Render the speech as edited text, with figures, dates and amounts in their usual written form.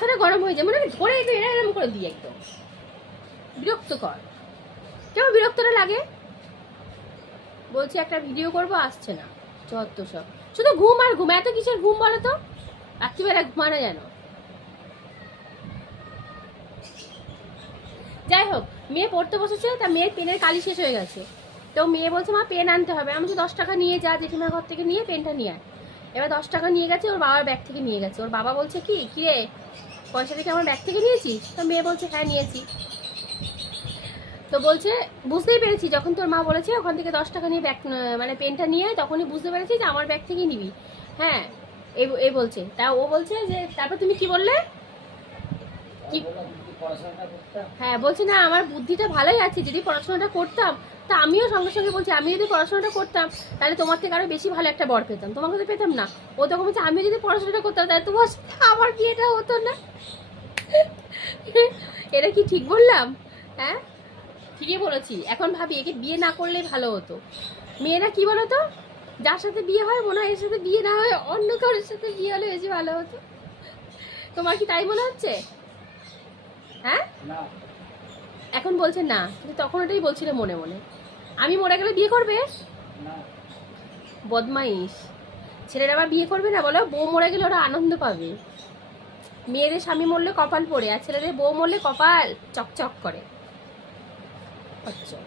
মাথাটা গরম হয়ে যায়, মানে ধরে এরকম করে দিই, একদম বিরক্তকর। কেমন বিরক্তটা লাগে। বলছি একটা ভিডিও করবো, আসছে না, যত সব শুধু ঘুম আর ঘুম। এত কিসের ঘুম বলো তো, রাত্রিবেলা ঘুমানো যেন। যাই হোক, মেয়ে পড়তে বসেছে, তা মেয়ের পেনের কালি শেষ হয়ে গেছে। তো মেয়ে বলছে মা পেন আনতে হবে। আমি বলছি 10 টাকা নিয়ে যা, জেঠিমার ঘর থেকে নিয়ে পেনটা নিয়ে আয়। এবার 10 টাকা নিয়ে গেছে, ওর বাবার ব্যাগ থেকে নিয়ে গেছে। ওর বাবা বলছে কি রে, পয়সাটা কি আমার ব্যাগ থেকে নিয়েছিস? তো মেয়ে বলছে হ্যাঁ নিয়েছি। তো বলছে বুঝতেই পেরেছি, যখন তোর মা বলেছে ওখান থেকে 10 টাকা নিয়ে ব্যাগ মানে পেনটা নিয়ে আয়, তখনই বুঝতে পেরেছি যে আমার ব্যাগ থেকেই নিবি। হ্যাঁ এই বলছে। তা ও বলছে যে তারপর তুমি কি বললে? কি? হ্যাঁ বলছে না আমার বুদ্ধিটা ভালোই আছে, যদি পড়াশোনাটা করতাম। তা আমিও সঙ্গে সঙ্গে বলছি আমি যদি পড়াশোনাটা করতাম তাহলে তোমার থেকে আরো বেশি ভালো একটা বর পেতাম, তোমাকে তো পেতাম না। ও তখন বলছে আমি যদি পড়াশোনাটা করতাম তাহলে তোমার আমার বিয়েটা হতো না। এটা কি ঠিক বললাম? হ্যাঁ ঠিকই বলেছি। এখন ভাবি একে বিয়ে না করলেই ভালো হতো। মেয়েরা কি বলতো, যার সাথে বিয়ে হয় মনে হয় এর সাথে বিয়ে না হয় অন্য কারোর সাথে বিয়ে হলে বেশি ভালো হতো। তোমার কি তাই মনে হচ্ছে? হ্যাঁ এখন বলছে না, কিন্তু তখন ওটাই বলছিল মনে মনে। আমি মরে গেলে বিয়ে করবে? বদমাইশ ছেলেরা আবার বিয়ে করবে না বলো? বউ মরে গেলে ওরা আনন্দ পাবে। মেয়েদের স্বামী মরলে কপাল পড়ে, আর ছেলেদের বউ মরলে কপাল চকচক করে। আচ্ছা।